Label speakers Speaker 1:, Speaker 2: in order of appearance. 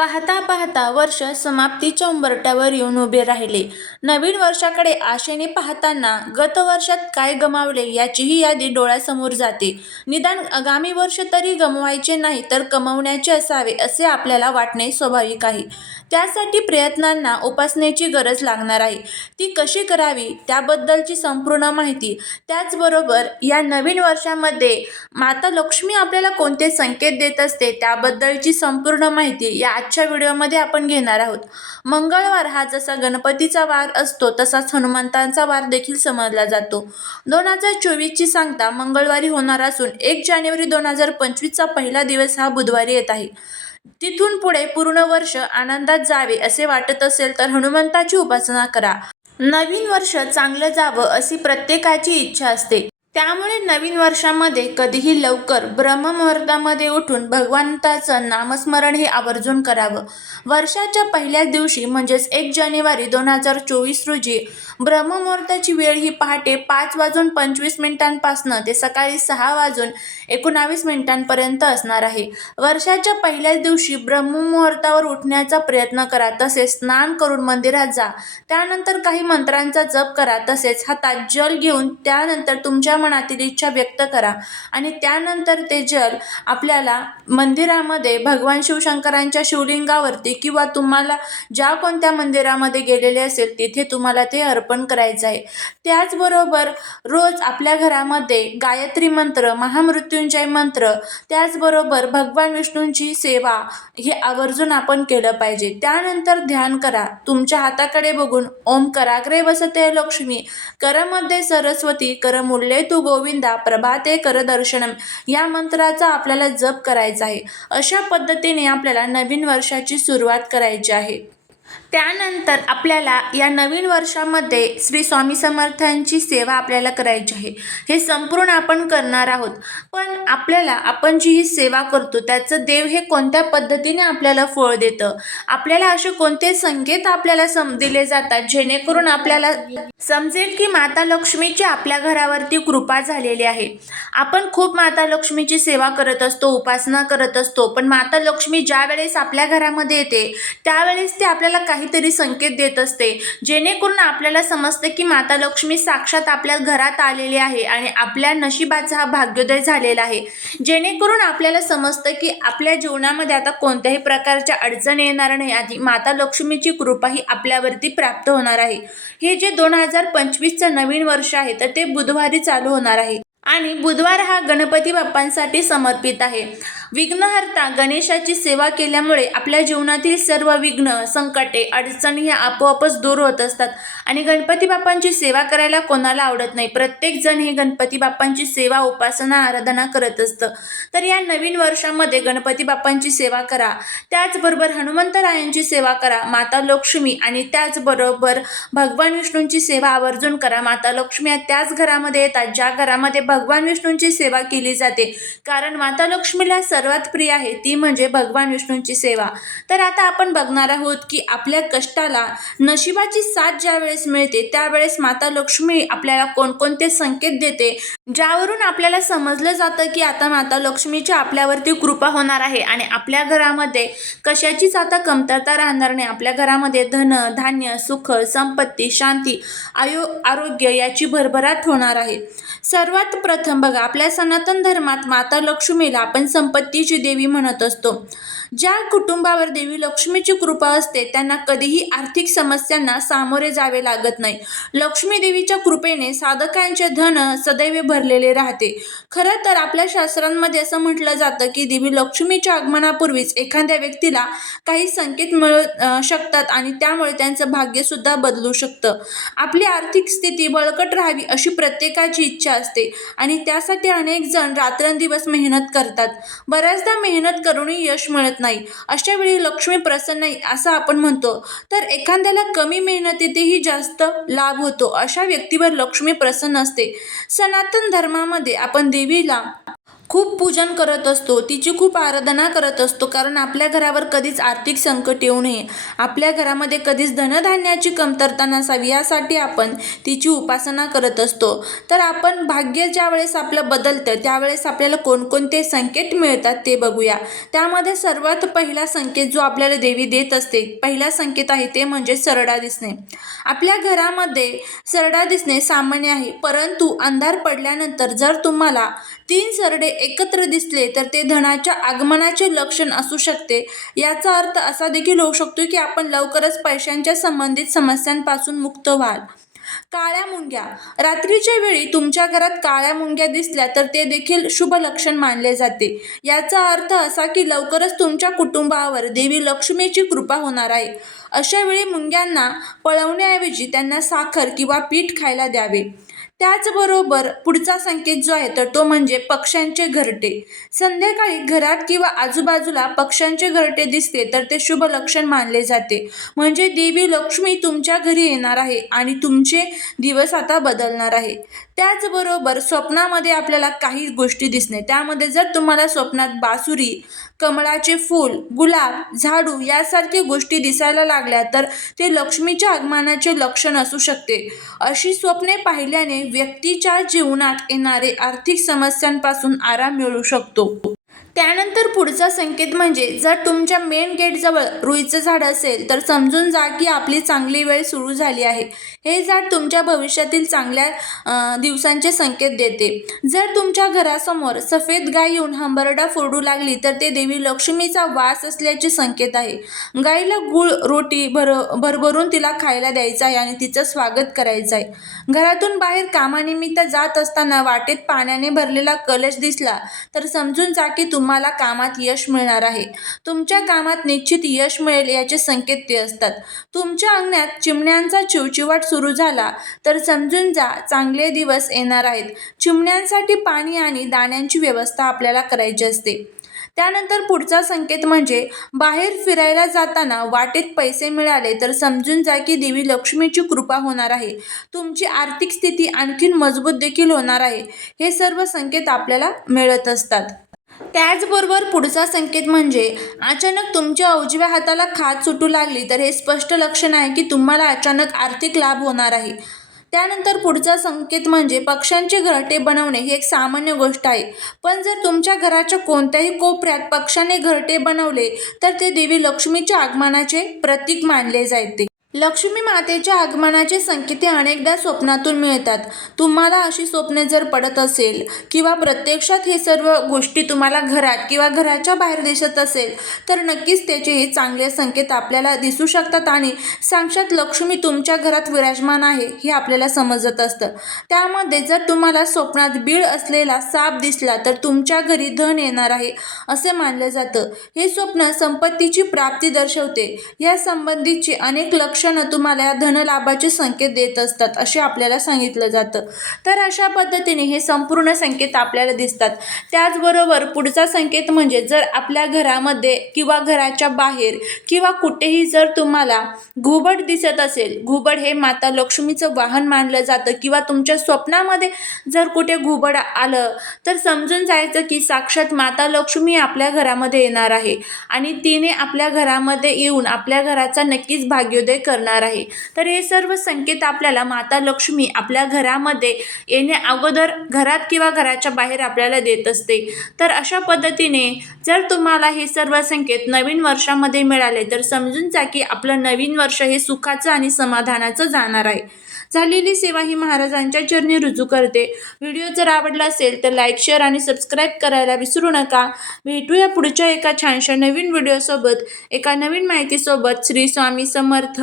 Speaker 1: पाहता पाहता वर्ष समाप्तीच्या उंबरट्यावर येऊन उभे राहिले. नवीन वर्षाकडे आशेने पाहताना गतवर्षात काय गमावले याचीही यादी डोळ्यासमोर जाते. निदान आगामी वर्ष तरी गमवायचे नाही तर कमवण्याचे असावे असे आपल्याला वाटणे स्वाभाविक आहे. त्यासाठी प्रयत्नांना उपासनेची गरज लागणार आहे. ती कशी करावी त्याबद्दलची संपूर्ण माहिती, त्याचबरोबर या नवीन वर्षामध्ये माता लक्ष्मी आपल्याला कोणते संकेत देत असते त्याबद्दलची संपूर्ण माहिती या आजच्या व्हिडिओमध्ये आपण घेणार आहोत. मंगळवार हा जसा गणपतीचा वार असतो तसाच हनुमंतांचा वार देखील समजला जातो. दोन हजार चोवीसची सांगता मंगळवारी होणार असून एक जानेवारी दोन हजार पंचवीसचा पहिला दिवस हा बुधवारी येत आहे. तिथून पुढे पूर्ण वर्ष आनंदात जावे असे वाटत असेल तर हनुमंताची उपासना करा. नवीन वर्ष चांगलं जावं अशी प्रत्येकाची इच्छा असते. त्यामुळे नवीन वर्षामध्ये कधीही लवकर ब्रह्ममुहूर्तामध्ये उठून भगवंताचं नामस्मरण हे आवर्जून करावं. वर्षाच्या पहिल्याच दिवशी म्हणजेच एक जानेवारी दोन हजार चोवीस रोजी ब्रह्ममुहूर्ताची वेळ ही पहाटे पाच वाजून पंचवीस मिनिटांपासनं ते सकाळी सहा वाजून एकोणावीस मिनिटांपर्यंत असणार आहे. वर्षाच्या पहिल्याच दिवशी ब्रह्ममुहूर्तावर उठण्याचा प्रयत्न करा. तसेच स्नान करून मंदिरात जा. त्यानंतर काही मंत्रांचा जप करा. तसेच हातात जल घेऊन त्यानंतर तुमच्या मनातील इच्छा व्यक्त करा आणि त्यानंतर ते जल आपल्याला मंदिरामध्ये भगवान शिवशंकरांच्या शिवलिंगावरती किंवा तुम्हाला ज्या कोणत्या मंदिरामध्ये गेलेले असेल तिथे तुम्हाला ते अर्पण करायचं आहे. त्याचबरोबर रोज आपल्या घरामध्ये गायत्री मंत्र, महामृत्युंजय मंत्र, त्याचबरोबर भगवान विष्णूंची सेवा हे आवर्जून आपण केलं पाहिजे. त्यानंतर ध्यान करा. तुमच्या हाताकडे बघून ओम कराग्रे वसते लक्ष्मी, करमध्ये सरस्वती, करमुल्ले तू गोविंदा, प्रभाते करदर्शनम या मंत्राचा आपल्याला जप करायचा आहे. अशा पद्धतीने आपल्याला नवीन वर्षाची सुरुवात करायची आहे. त्यानंतर आपल्याला या नवीन वर्षामध्ये श्री स्वामी समर्थांची सेवा आपल्याला करायची आहे. हे संपूर्ण आपण करणार आहोत. पण आपल्याला आपण जी ही सेवा करतो त्याचं देव हे कोणत्या पद्धतीने आपल्याला फळ देतं, आपल्याला असे कोणते संकेत आपल्याला सम दिले जातात जेणेकरून आपल्याला समजेल की माता लक्ष्मीची आपल्या घरावरती कृपा झालेली आहे. आपण खूप माता लक्ष्मीची सेवा करत असतो, उपासना करत असतो. पण माता लक्ष्मी ज्यावेळेस आपल्या घरामध्ये येते त्यावेळेस ती आपल्याला काहीतरी संकेत देत असते. जेणेकरून आपल्याला समजते की माता लक्ष्मी साक्षात आपल्या घरात आलेली आहे आणि आपल्या नशिबाचा हा भाग्योदय झालेला आहे. जेणेकरून आपल्याला समजतं की आपल्या जीवनामध्ये आता कोणत्याही प्रकारच्या अडचणी येणार नाही आणि माता लक्ष्मीची कृपा ही आपल्यावरती प्राप्त होणार आहे. हे जे दोन हजार पंचवीसचं नवीन वर्ष आहे तर ते बुधवारी चालू होणार आहे. आणि बुधवार हा गणपती बाप्पांसाठी समर्पित आहे. विघ्नहर्ता गणेशाची सेवा केल्यामुळे आपल्या जीवनातील सर्व विघ्न, संकटे, अडचणी ह्या आपोआपच दूर होत असतात आणि गणपती बाप्पांची सेवा करायला कोणाला आवडत नाही. प्रत्येकजण हे गणपती बाप्पांची सेवा, उपासना, आराधना करत असतं. तर या नवीन वर्षामध्ये गणपती बाप्पांची सेवा करा. त्याचबरोबर हनुमंतरायांची सेवा करा. माता लक्ष्मी आणि त्याचबरोबर भगवान विष्णूंची सेवा आवर्जून करा. माता लक्ष्मी त्याच घरामध्ये येतात ज्या घरामध्ये भगवान विष्णूंची सेवा केली जाते. कारण माता लक्ष्मीला सर्वात प्रिय आहे ती म्हणजे भगवान विष्णूंची सेवा. तर आता आपण बघणार आहोत की आपल्या कष्टाला नशिबाची साथ ज्यावेळेस मिळते त्यावेळेस माता लक्ष्मी आपल्याला कोणकोणते संकेत देते, ज्यावरून आपल्याला समजलं जातं की आता माता लक्ष्मीची आपल्यावरती कृपा होणार आहे आणि आपल्या घरामध्ये कशाचीच आता कमतरता राहणार नाही. आपल्या घरामध्ये धन, धान्य, सुख, संपत्ती, शांती, आयो आरोग्य याची भरभराट होणार आहे. सर्वात प्रथम बघा आपल्या सनातन धर्मात माता लक्ष्मीला आपण संपत्तीची देवी म्हणत असतो. ज्या कुटुंबावर देवी लक्ष्मीची कृपा असते त्यांना कधीही आर्थिक समस्यांना सामोरे जावे लागत नाही. लक्ष्मी देवीच्या कृपेने साधकांचे धन सदैव भरलेले राहते. खरं तर आपल्या शास्त्रांमध्ये असं म्हटलं जातं की देवी लक्ष्मीच्या आगमनापूर्वीच एखाद्या व्यक्तीला काही संकेत मिळू शकतात आणि त्यामुळे त्यांचं भाग्यसुद्धा बदलू शकतं. आपली आर्थिक स्थिती बळकट राहावी अशी प्रत्येकाची इच्छा असते आणि त्यासाठी अनेक जण रात्रंदिवस मेहनत करतात. बऱ्याचदा मेहनत करूनही यश मिळत नाही. अशा वेळी लक्ष्मी प्रसन्न नाही असं आपण म्हणतो. तर एखाद्याला कमी मेहनतीतही जास्त लाभ होतो अशा व्यक्तीवर लक्ष्मी प्रसन्न असते. सनातन धर्मामध्ये आपण देवीला खूप पूजन करत असतो. तिची खूप आराधना करत असतो. कारण आपल्या घरावर कधीच आर्थिक संकट येऊ नये. आपल्या घरामध्ये कधीच धनधान्याची कमतरता नसावी यासाठी आपण तिची उपासना करत असतो. तर आपण भाग्य ज्या वेळेस आपलं बदलतं त्यावेळेस आपल्याला कोणकोणते संकेत मिळतात ते बघूया. त्यामध्ये सर्वात पहिला संकेत जो आपल्याला देवी देत असते पहिला संकेत आहे ते म्हणजे सरडा दिसणे. आपल्या घरामध्ये सरडा दिसणे सामान्य आहे. परंतु अंधार पडल्यानंतर जर तुम्हाला तीन सरडे एकत्र दिसले तर ते धनाच्या आगमनाचे लक्षण असू शकते. याचा अर्थ असा देखील होऊ शकतो की आपण लवकरच पैशांच्या संबंधित समस्यांपासून मुक्त व्हाल. काळ्या मुंग्या. रात्रीच्या वेळी तुमच्या घरात काळ्या मुंग्या दिसल्या तर ते देखील शुभ लक्षण मानले जाते. याचा अर्थ असा की लवकरच तुमच्या कुटुंबावर देवी लक्ष्मीची कृपा होणार आहे. अशा वेळी मुंग्यांना पळवण्याऐवजी त्यांना साखर किंवा पीठ खायला द्यावे. त्याचबरोबर पुढचा संकेत जो आहे तर तो म्हणजे पक्ष्यांचे घरटे. संध्याकाळी घरात किंवा आजूबाजूला पक्ष्यांचे घरटे दिसते तर ते शुभ लक्षण मानले जाते. म्हणजे देवी लक्ष्मी तुमच्या घरी येणार आहे आणि तुमचे दिवस आता बदलणार आहे. त्याचबरोबर स्वप्नामध्ये आपल्याला काही गोष्टी दिसणे. त्यामध्ये जर तुम्हाला स्वप्नात बासुरी कमळाचे फूल गुलाब झाडू यासारख्या गोष्टी दिसायला लागल्या तर ते लक्ष्मीच्या आगमनाचे लक्षण असू शकते. अशी स्वप्ने पाहिल्याने व्यक्तीच्या जीवनात येणारे आर्थिक समस्यांपासून आराम मिळू शकतो. त्यानंतर पुढचा संकेत म्हणजे जर तुमच्या मेन गेटजवळ रुईचं झाड असेल तर समजून जा की आपली चांगली वेळ सुरू झाली आहे. हे झाड तुमच्या भविष्यातील चांगल्या दिवसांचे संकेत देते. जर तुमच्या घरासमोर सफेद गाय येऊन हंबरडा फोडू लागली तर ते देवी लक्ष्मीचा वास असल्याचे संकेत आहे. गाईला गुळ रोटी भर भरभरून तिला खायला द्यायचं आहे आणि तिचं स्वागत करायचं आहे. घरातून बाहेर कामानिमित्त जात असताना वाटेत पाण्याने भरलेला कलश दिसला तर समजून जा की तुम्हाला कामात यश मिळणार आहे. तुमच्या कामात निश्चित यश मिळेल याचे संकेत ते असतात. तुमच्या अंगणात चिमण्यांचा चिवचिवाट सुरू झाला तर समजून जा चांगले दिवस येणार आहेत. चिमण्यांसाठी पाणी आणि दाण्यांची व्यवस्था आपल्याला करायची असते. त्यानंतर पुढचा संकेत म्हणजे बाहेर फिरायला जाताना वाटेत पैसे मिळाले तर समजून जा की देवी लक्ष्मीची कृपा होणार आहे. तुमची आर्थिक स्थिती आणखीन मजबूत देखील होणार आहे. हे सर्व संकेत आपल्याला मिळत असतात. त्याचबरोबर पुढचा संकेत म्हणजे अचानक तुमच्या उजव्या हाताला खात सुटू लागली तर हे स्पष्ट लक्षण आहे की तुम्हाला अचानक आर्थिक लाभ होणार आहे. त्यानंतर पुढचा संकेत म्हणजे पक्ष्यांचे घरटे बनवणे ही एक सामान्य गोष्ट आहे. पण जर तुमच्या घराच्या कोणत्याही कोपऱ्यात पक्षाने घरटे बनवले तर ते देवी लक्ष्मीच्या आगमनाचे प्रतीक मानले जाते. लक्ष्मी मातेच्या आगमनाचे संकेते अनेकदा स्वप्नातून मिळतात. तुम्हाला अशी स्वप्ने जर पडत असेल किंवा प्रत्यक्षात हे सर्व गोष्टी तुम्हाला घरात किंवा घराच्या बाहेर दिसत असेल तर नक्कीच त्याचे हे चांगले संकेत आपल्याला दिसू शकतात आणि साक्षात लक्ष्मी तुमच्या घरात विराजमान आहे हे आपल्याला समजत असतं. त्यामध्ये जर तुम्हाला स्वप्नात बीळ असलेला साप दिसला तर तुमच्या घरी धन येणार आहे असे मानलं जातं. हे स्वप्न संपत्तीची प्राप्ती दर्शवते. या संबंधीची अनेक लक्ष लक्षणं तुम्हाला धनलाभाचे संकेत देत असतात असे आपल्याला सांगितलं जातं. तर अशा पद्धतीने हे संपूर्ण संकेत आपल्याला दिसतात. त्याचबरोबर पुढचा संकेत म्हणजे जर आपल्या घरामध्ये किंवा घराच्या बाहेर किंवा कुठेही जर तुम्हाला घुबड दिसत असेल घुबड हे माता लक्ष्मीचं वाहन मानलं जातं किंवा तुमच्या स्वप्नामध्ये जर कुठे घुबड आलं तर समजून जायचं की साक्षात माता लक्ष्मी आपल्या घरामध्ये येणार आहे. आणि तिने आपल्या घरामध्ये येऊन आपल्या घराचा नक्कीच भाग्योदय करणार आहे. तर हे सर्व संकेत आपल्याला माता लक्ष्मी आपल्या घरामध्ये येण्या अगोदर घरात किंवा घराच्या बाहेर आपल्याला देत असते. तर अशा पद्धतीने जर तुम्हाला हे सर्व संकेत नवीन वर्षामध्ये मिळाले तर समजून जा की आपलं नवीन वर्ष हे सुखाचं आणि समाधानाचं जाणार आहे. झालेली सेवा ही महाराजांच्या चरणी रुजू करते. व्हिडिओ जर आवडला असेल तर लाईक शेअर आणि सबस्क्राईब करायला विसरू नका. भेटूया पुढच्या एका छानशा नवीन व्हिडिओसोबत. एका नवीन माहितीसोबत श्री स्वामी समर्थ.